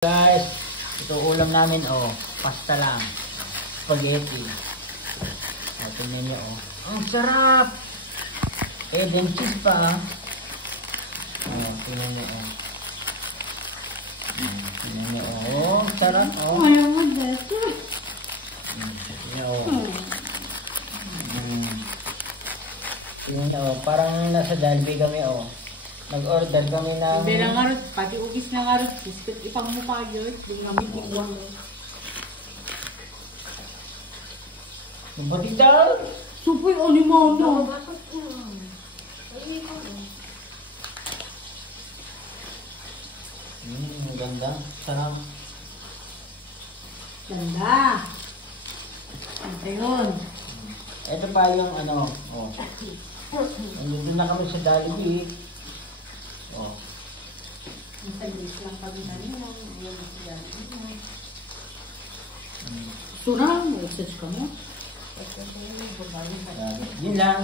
Guys, ito ulam namin, pasta lang, spaghetti. Tingnan nyo, ang sarap. Then cheese pa. Tingnan nyo, tingnan nyo, sarap, Ayaw mo dito. Tingnan nyo, parang nasa Jollibee kami, Nag-order kami ng... Hindi lang nga, pati ugis na nga, biskit ipang mukha yun, yung namin tigwang. Batidal! Supoy, ni Mono. Ang ganda, sarap. Ganda. Ito yun. Ito pa yung nandun na kami sa Jollibee. Matalis lang kami na nyo. Surang, exercise ka mo? Yun lang.